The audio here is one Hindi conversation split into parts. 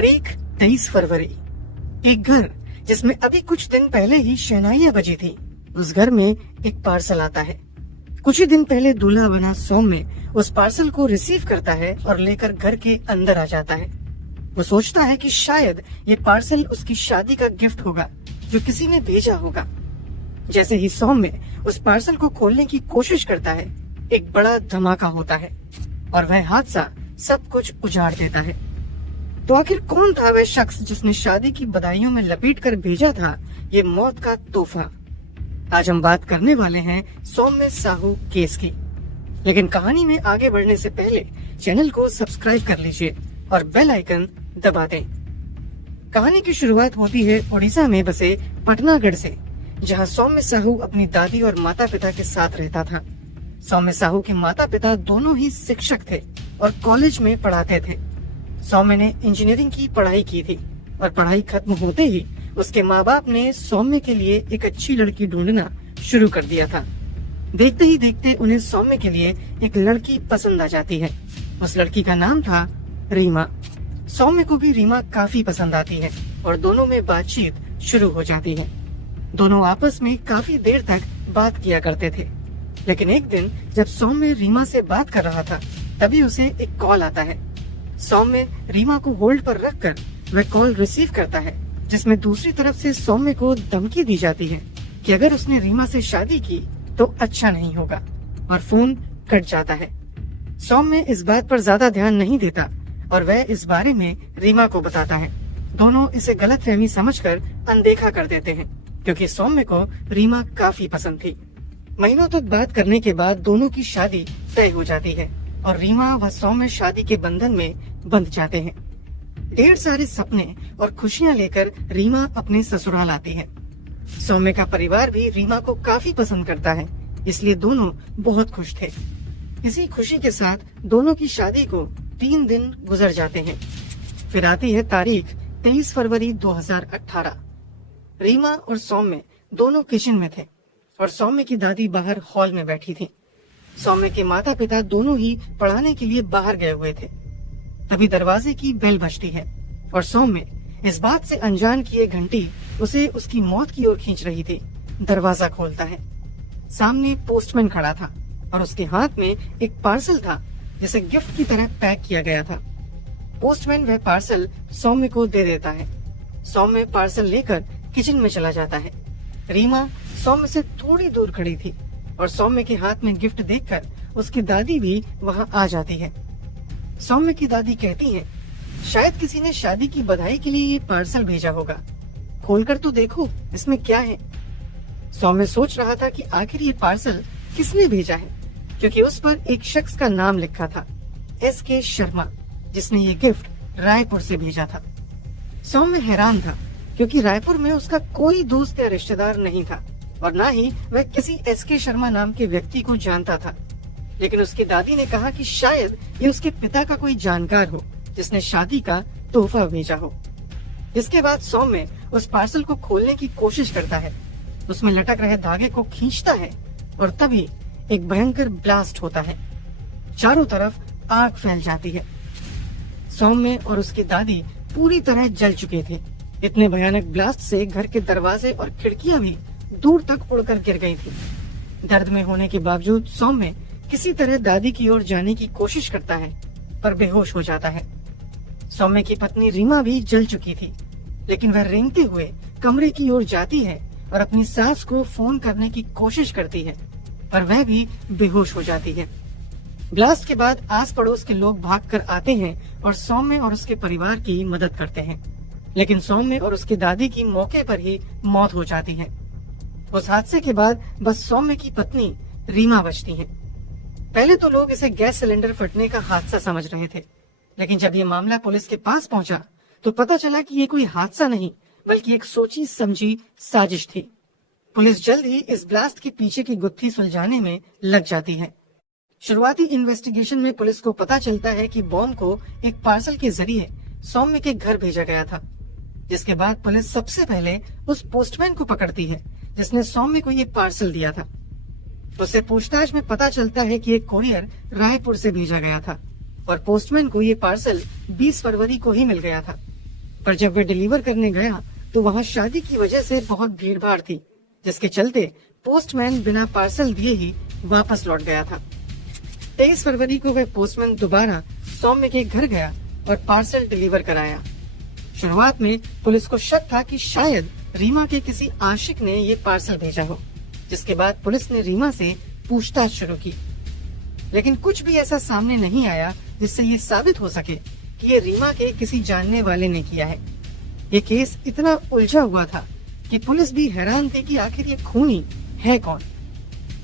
तारीख 23 फरवरी। एक घर जिसमें अभी कुछ दिन पहले ही शहनाइयां बजी थी, उस घर में एक पार्सल आता है। कुछ ही दिन पहले दूल्हा बना सौम्य उस पार्सल को रिसीव करता है और लेकर घर के अंदर आ जाता है। वो सोचता है कि शायद ये पार्सल उसकी शादी का गिफ्ट होगा जो किसी ने भेजा होगा। जैसे ही सौम्य उस पार्सल को खोलने की कोशिश करता है, एक बड़ा धमाका होता है और वह हादसा सब कुछ उजाड़ देता है। तो आखिर कौन था वह शख्स जिसने शादी की बधाइयों में लपेटकर भेजा था ये मौत का तोहफा? आज हम बात करने वाले हैं सौम्य साहू केस की। लेकिन कहानी में आगे बढ़ने से पहले चैनल को सब्सक्राइब कर लीजिए और बेल आइकन दबा दें। कहानी की शुरुआत होती है उड़ीसा में बसे पटनागढ़ से, जहां सौम्य साहू अपनी दादी और माता पिता के साथ रहता था। सौम्य साहू के माता पिता दोनों ही शिक्षक थे और कॉलेज में पढ़ाते थे। सौम्य ने इंजीनियरिंग की पढ़ाई की थी और पढ़ाई खत्म होते ही उसके माँ बाप ने सौम्य के लिए एक अच्छी लड़की ढूंढना शुरू कर दिया था। देखते ही देखते उन्हें सौम्य के लिए एक लड़की पसंद आ जाती है। उस लड़की का नाम था रीमा। सौम्य को भी रीमा काफी पसंद आती है और दोनों में बातचीत शुरू हो जाती है। दोनों आपस में काफी देर तक बात किया करते थे। लेकिन एक दिन जब सौम्य रीमा से बात कर रहा था, तभी उसे एक कॉल आता है। सौम्य रीमा को होल्ड पर रखकर वह कॉल रिसीव करता है, जिसमें दूसरी तरफ से सौम्य को धमकी दी जाती है कि अगर उसने रीमा से शादी की तो अच्छा नहीं होगा, और फोन कट जाता है। सौम्य इस बात पर ज्यादा ध्यान नहीं देता और वह इस बारे में रीमा को बताता है। दोनों इसे गलतफहमी समझकर अनदेखा कर देते हैं, क्योंकि सौम्य को रीमा काफी पसंद थी। महीनों तक बात करने के बाद दोनों की शादी तय हो जाती है और रीमा व सौम्य शादी के बंधन में बंध जाते हैं। ढेर सारे सपने और खुशियां लेकर रीमा अपने ससुराल आती है। सौम्य का परिवार भी रीमा को काफी पसंद करता है, इसलिए दोनों बहुत खुश थे। इसी खुशी के साथ दोनों की शादी को 3 दिन गुजर जाते हैं। फिर आती है तारीख 23 फरवरी 2018। रीमा और सौम्य दोनों किचन में थे और सौम्य की दादी बाहर हॉल में बैठी थी। सौम्य के माता पिता दोनों ही पढ़ाने के लिए बाहर गए हुए थे। तभी दरवाजे की बेल बजती है और सौम्य इस बात से अनजान कि ये घंटी उसे उसकी मौत की ओर खींच रही थी। दरवाजा खोलता है। सामने पोस्टमैन खड़ा था और उसके हाथ में एक पार्सल था जिसे गिफ्ट की तरह पैक किया गया था। पोस्टमैन वह पार्सल सौम्य को दे देता है। सौम्य पार्सल लेकर किचन में चला जाता है। रीमा सौम्य से थोड़ी दूर खड़ी थी और सौम्य के हाथ में गिफ्ट देखकर उसकी दादी भी वहां आ जाती है। सौम्य की दादी कहती है, शायद किसी ने शादी की बधाई के लिए ये पार्सल भेजा होगा, खोलकर तो देखो इसमें क्या है। सौम्य सोच रहा था कि आखिर ये पार्सल किसने भेजा है, क्योंकि उस पर एक शख्स का नाम लिखा था, SK शर्मा, जिसने ये गिफ्ट रायपुर से भेजा था। सौम्य हैरान था, क्योंकि रायपुर में उसका कोई दोस्त या रिश्तेदार नहीं था और न ही वह किसी SK शर्मा नाम के व्यक्ति को जानता था। लेकिन उसकी दादी ने कहा कि शायद ये उसके पिता का कोई जानकार हो जिसने शादी का तोहफा भेजा हो। इसके बाद सौम्य उस पार्सल को खोलने की कोशिश करता है। उसमें लटक रहे धागे को खींचता है और तभी एक भयंकर ब्लास्ट होता है। चारों तरफ आग फैल जाती है। सौम्य और उसकी दादी पूरी तरह जल चुके थे। इतने भयानक ब्लास्ट से घर के दरवाजे और खिड़कियां भी दूर तक उड़कर गिर गई थी। दर्द में होने के बावजूद सौम्य किसी तरह दादी की ओर जाने की कोशिश करता है, पर बेहोश हो जाता है। सौम्य की पत्नी रीमा भी जल चुकी थी, लेकिन वह रेंगते हुए कमरे की ओर जाती है और अपनी सास को फोन करने की कोशिश करती है, पर वह भी बेहोश हो जाती है। ब्लास्ट के बाद आस पड़ोस के लोग भागकर आते हैं और सौम्य और उसके परिवार की मदद करते हैं, लेकिन सौम्य और उसकी दादी की मौके पर ही मौत हो जाती है। उस हादसे के बाद बस सौम्य की पत्नी रीमा बचती है। पहले तो लोग इसे गैस सिलेंडर फटने का हादसा समझ रहे थे, लेकिन जब ये मामला पुलिस के पास पहुंचा तो पता चला कि ये कोई हादसा नहीं बल्कि एक सोची समझी साजिश थी। पुलिस जल्द ही इस ब्लास्ट के पीछे की गुत्थी सुलझाने में लग जाती है। शुरुआती इन्वेस्टिगेशन में पुलिस को पता चलता है कि बॉम्ब को एक पार्सल के जरिए सौम्य के घर भेजा गया था, जिसके बाद पुलिस सबसे पहले उस पोस्टमैन को पकड़ती है जिसने सौम्य को ये पार्सल दिया था। उससे पूछताछ में पता चलता है कि एक कोरियर रायपुर से भेजा गया था और पोस्टमैन को ये पार्सल 20 फरवरी को ही मिल गया था। पर जब वह डिलीवर करने गया तो वहाँ शादी की वजह से बहुत भीड़ भाड़ थी, जिसके चलते पोस्टमैन बिना पार्सल दिए ही वापस लौट गया था। 23 फरवरी को वह पोस्टमैन दोबारा सौम्य के घर गया और पार्सल डिलीवर कराया। शुरुआत में पुलिस को शक था कि शायद रीमा के किसी आशिक ने ये पार्सल भेजा हो, जिसके बाद पुलिस ने रीमा से पूछताछ शुरू की, लेकिन कुछ भी ऐसा सामने नहीं आया जिससे ये साबित हो सके कि ये रीमा के किसी जानने वाले ने किया है। ये केस इतना उलझा हुआ था कि पुलिस भी हैरान थी कि आखिर ये खूनी है कौन।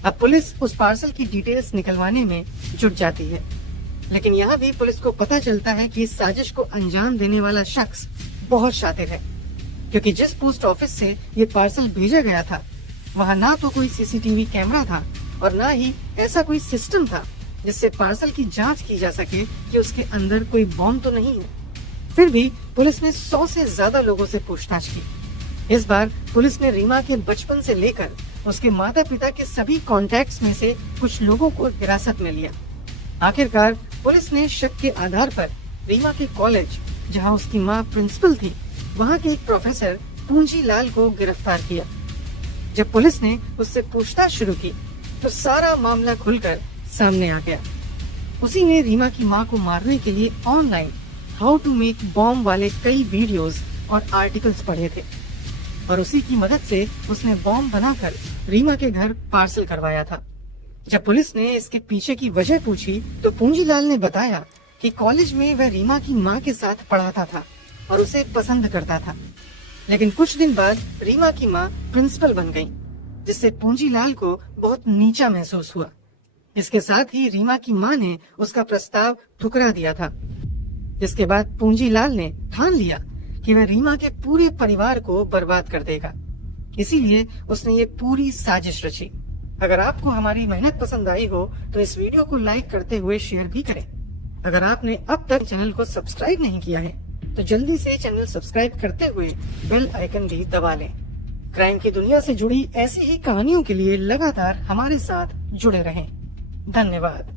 अब पुलिस उस पार्सल की डिटेल्स निकलवाने में जुट जाती है, लेकिन यहाँ भी पुलिस को पता चलता है कि इस साजिश को अंजाम देने वाला शख्स बहुत शातिर है, क्योंकि जिस पोस्ट ऑफिस से ये पार्सल भेजा गया था वहाँ ना तो कोई सीसीटीवी कैमरा था और ना ही ऐसा कोई सिस्टम था जिससे पार्सल की जांच की जा सके कि उसके अंदर कोई बॉम्ब तो नहीं है। फिर भी पुलिस ने 100 से ज्यादा लोगों से पूछताछ की। इस बार पुलिस ने रीमा के बचपन से लेकर उसके माता पिता के सभी कॉन्टैक्ट्स में से कुछ लोगों को हिरासत में लिया। आखिरकार पुलिस ने शक के आधार पर रीमा के कॉलेज, जहां उसकी मां प्रिंसिपल थी, वहां के एक प्रोफेसर पूंजी लाल को गिरफ्तार किया। जब पुलिस ने उससे पूछताछ शुरू की तो सारा मामला खुलकर सामने आ गया। उसी ने रीमा की मां को मारने के लिए online how to make bomb वाले कई वीडियोस और आर्टिकल्स पढ़े थे और उसी की मदद से उसने बॉम्ब बनाकर रीमा के घर पार्सल करवाया था। जब पुलिस ने इसके पीछे की वजह पूछी तो पूंजीलाल ने बताया कि कॉलेज में वह रीमा की मां के साथ पढ़ाता था और उसे पसंद करता था, लेकिन कुछ दिन बाद रीमा की मां प्रिंसिपल बन गई, जिससे पूंजीलाल को बहुत नीचा महसूस हुआ। इसके साथ ही रीमा की मां ने उसका प्रस्ताव ठुकरा दिया था, जिसके बाद पूंजीलाल ने ठान लिया कि वह रीमा के पूरे परिवार को बर्बाद कर देगा। इसीलिए उसने ये पूरी साजिश रची। अगर आपको हमारी मेहनत पसंद आई हो तो इस वीडियो को लाइक करते हुए शेयर भी करें। अगर आपने अब तक चैनल को सब्सक्राइब नहीं किया है तो जल्दी से चैनल सब्सक्राइब करते हुए बेल आइकन भी दबा लें। क्राइम की दुनिया से जुड़ी ऐसी ही कहानियों के लिए लगातार हमारे साथ जुड़े रहें। धन्यवाद।